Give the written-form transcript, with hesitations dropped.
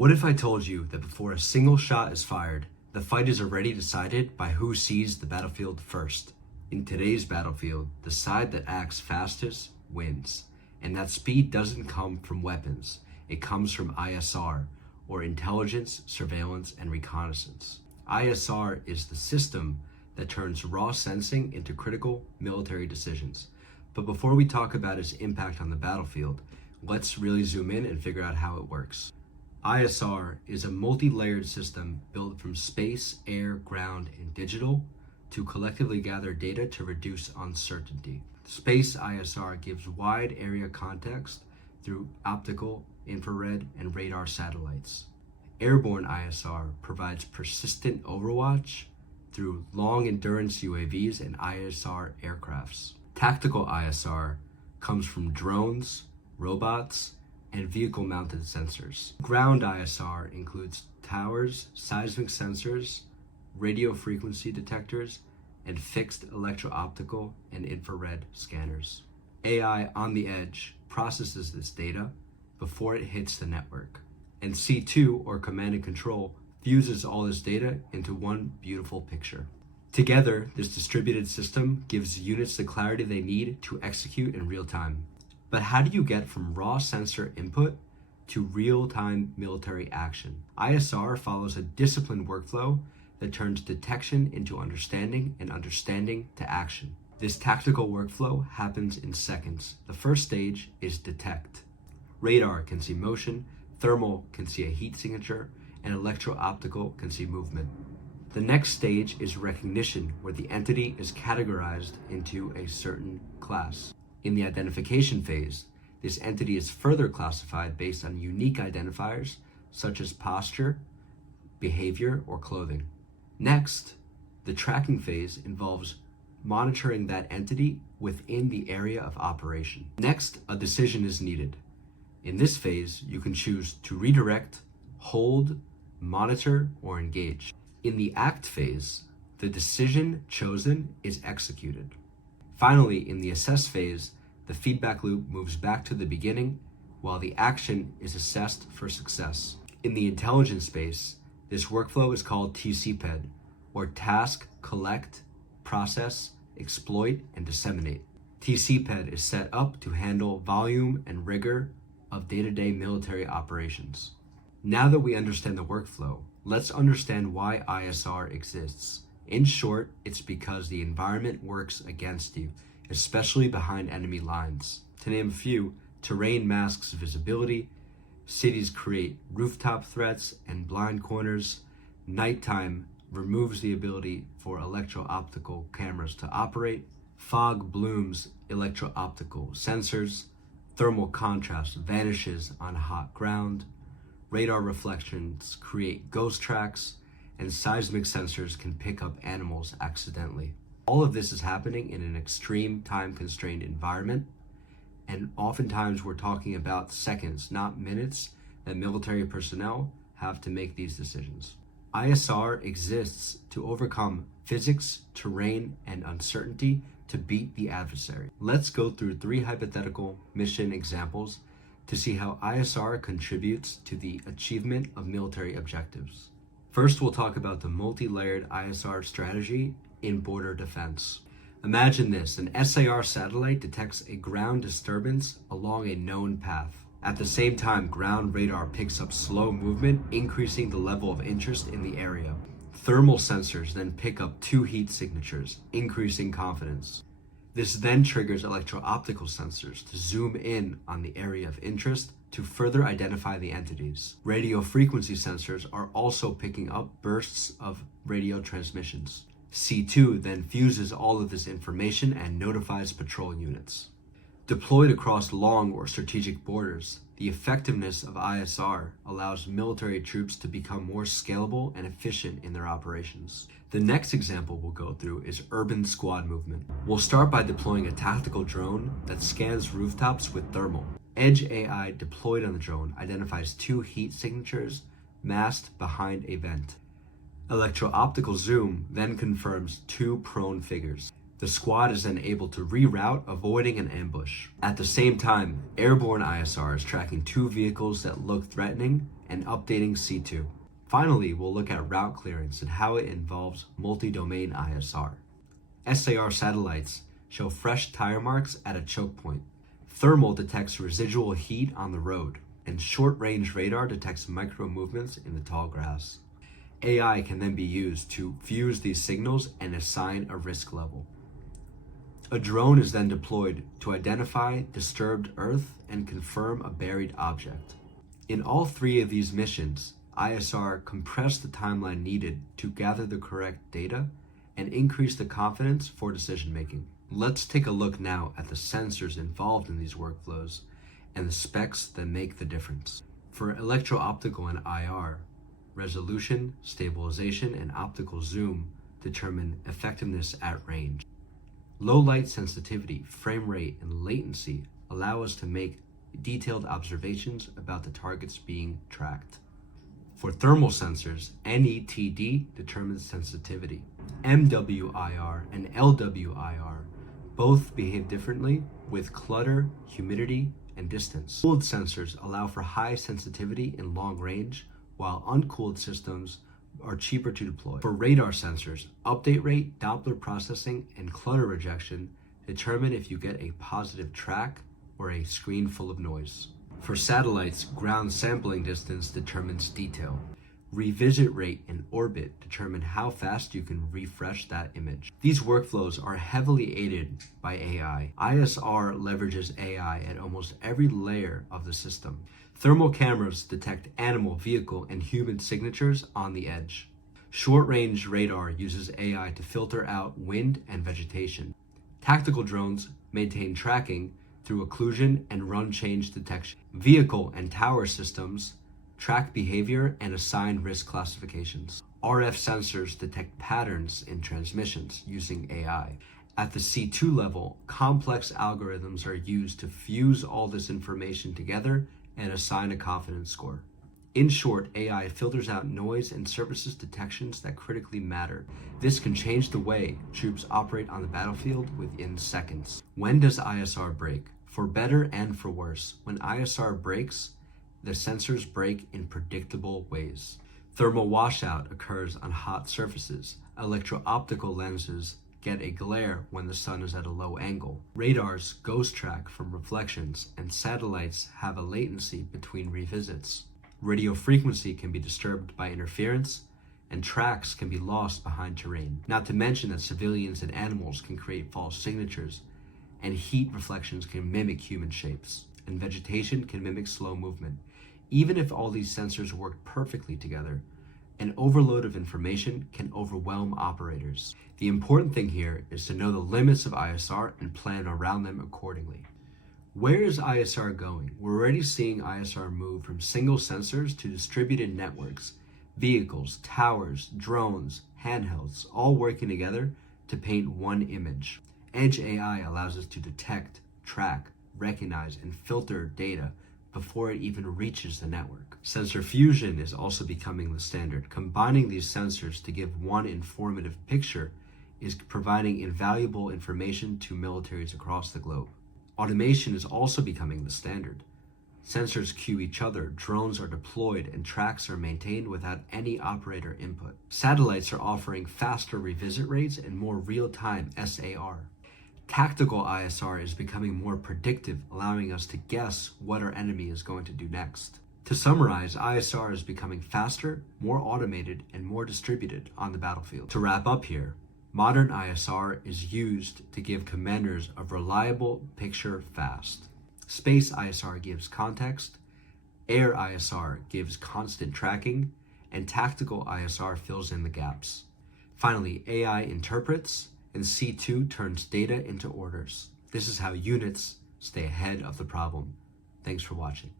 What if I told you that before a single shot is fired, the fight is already decided by who sees the battlefield first? In today's battlefield, the side that acts fastest wins. And that speed doesn't come from weapons. It comes from ISR, or Intelligence, Surveillance, and Reconnaissance. ISR is the system that turns raw sensing into critical military decisions. But before we talk about its impact on the battlefield, let's really zoom in and figure out how it works. ISR is a multi-layered system built from space, air, ground, and digital to collectively gather data to reduce uncertainty. Space ISR gives wide area context through optical, infrared, and radar satellites. Airborne ISR provides persistent overwatch through long-endurance UAVs and ISR aircrafts. Tactical ISR comes from drones, robots, and vehicle-mounted sensors. Ground ISR includes towers, seismic sensors, radio frequency detectors, and fixed electro-optical and infrared scanners. AI on the edge processes this data before it hits the network. And C2, or command and control, fuses all this data into one beautiful picture. Together, this distributed system gives units the clarity they need to execute in real time. But how do you get from raw sensor input to real-time military action? ISR follows a disciplined workflow that turns detection into understanding and understanding to action. This tactical workflow happens in seconds. The first stage is detect. Radar can see motion, thermal can see a heat signature, and electro-optical can see movement. The next stage is recognition, where the entity is categorized into a certain class. In the identification phase, this entity is further classified based on unique identifiers such as posture, behavior, or clothing. Next, the tracking phase involves monitoring that entity within the area of operation. Next, a decision is needed. In this phase, you can choose to redirect, hold, monitor, or engage. In the act phase, the decision chosen is executed. Finally, in the assess phase, the feedback loop moves back to the beginning while the action is assessed for success. In the intelligence space, this workflow is called TCPED, or Task, Collect, Process, Exploit, and Disseminate. TCPED is set up to handle volume and rigor of day-to-day military operations. Now that we understand the workflow, let's understand why ISR exists. In short, it's because the environment works against you, especially behind enemy lines. To name a few, terrain masks visibility, cities create rooftop threats and blind corners, nighttime removes the ability for electro-optical cameras to operate, fog blooms electro-optical sensors, thermal contrast vanishes on hot ground, radar reflections create ghost tracks, and seismic sensors can pick up animals accidentally. All of this is happening in an extreme time-constrained environment, and oftentimes we're talking about seconds, not minutes, that military personnel have to make these decisions. ISR exists to overcome physics, terrain, and uncertainty to beat the adversary. Let's go through 3 hypothetical mission examples to see how ISR contributes to the achievement of military objectives. First, we'll talk about the multi-layered ISR strategy in border defense. Imagine this: an SAR satellite detects a ground disturbance along a known path. At the same time, ground radar picks up slow movement, increasing the level of interest in the area. Thermal sensors then pick up 2 heat signatures, increasing confidence. This then triggers electro-optical sensors to zoom in on the area of interest to further identify the entities. Radio frequency sensors are also picking up bursts of radio transmissions. C2 then fuses all of this information and notifies patrol units. Deployed across long or strategic borders, the effectiveness of ISR allows military troops to become more scalable and efficient in their operations. The next example we'll go through is urban squad movement. We'll start by deploying a tactical drone that scans rooftops with thermal. Edge AI deployed on the drone identifies 2 heat signatures masked behind a vent. Electro-optical zoom then confirms 2 prone figures. The squad is then able to reroute, avoiding an ambush. At the same time, airborne ISR is tracking 2 vehicles that look threatening and updating C2. Finally, we'll look at route clearance and how it involves multi-domain ISR. SAR satellites show fresh tire marks at a choke point. Thermal detects residual heat on the road, and short-range radar detects micro movements in the tall grass. AI can then be used to fuse these signals and assign a risk level. A drone is then deployed to identify disturbed Earth and confirm a buried object. In all three of these missions, ISR compressed the timeline needed to gather the correct data and increase the confidence for decision making. Let's take a look now at the sensors involved in these workflows and the specs that make the difference. For electro-optical and IR, resolution, stabilization, and optical zoom determine effectiveness at range. Low light sensitivity, frame rate, and latency allow us to make detailed observations about the targets being tracked. For thermal sensors, NETD determines sensitivity. MWIR and LWIR both behave differently with clutter, humidity, and distance. Cooled sensors allow for high sensitivity in long range, while uncooled systems are cheaper to deploy. For radar sensors, update rate, Doppler processing, and clutter rejection determine if you get a positive track or a screen full of noise. For satellites, ground sampling distance determines detail. Revisit rate and orbit determine how fast you can refresh that image. These workflows are heavily aided by AI. ISR leverages AI at almost every layer of the system. Thermal cameras detect animal, vehicle, and human signatures on the edge. Short-range radar uses AI to filter out wind and vegetation. Tactical drones maintain tracking through occlusion and run change detection. Vehicle and tower systems track behavior and assign risk classifications. RF sensors detect patterns in transmissions using AI. At the C2 level, complex algorithms are used to fuse all this information together and assign a confidence score. In short, AI filters out noise and surfaces detections that critically matter. This can change the way troops operate on the battlefield within seconds. When does ISR break? For better and for worse, when ISR breaks, the sensors break in predictable ways. Thermal washout occurs on hot surfaces. Electro-optical lenses get a glare when the sun is at a low angle. Radars ghost track from reflections, and satellites have a latency between revisits. Radio frequency can be disturbed by interference, and tracks can be lost behind terrain. Not to mention that civilians and animals can create false signatures, and heat reflections can mimic human shapes, and vegetation can mimic slow movement. Even if all these sensors work perfectly together, an overload of information can overwhelm operators. The important thing here is to know the limits of ISR and plan around them accordingly. Where is ISR going? We're already seeing ISR move from single sensors to distributed networks, vehicles, towers, drones, handhelds, all working together to paint one image. Edge AI allows us to detect, track, recognize, and filter data before it even reaches the network. Sensor fusion is also becoming the standard. Combining these sensors to give one informative picture is providing invaluable information to militaries across the globe. Automation is also becoming the standard. Sensors cue each other, drones are deployed, and tracks are maintained without any operator input. Satellites are offering faster revisit rates and more real-time SAR. Tactical ISR is becoming more predictive, allowing us to guess what our enemy is going to do next. To summarize, ISR is becoming faster, more automated, and more distributed on the battlefield. To wrap up here, modern ISR is used to give commanders a reliable picture fast. Space ISR gives context, air ISR gives constant tracking, and tactical ISR fills in the gaps. Finally, AI interprets, and C2 turns data into orders. This is how units stay ahead of the problem. Thanks for watching.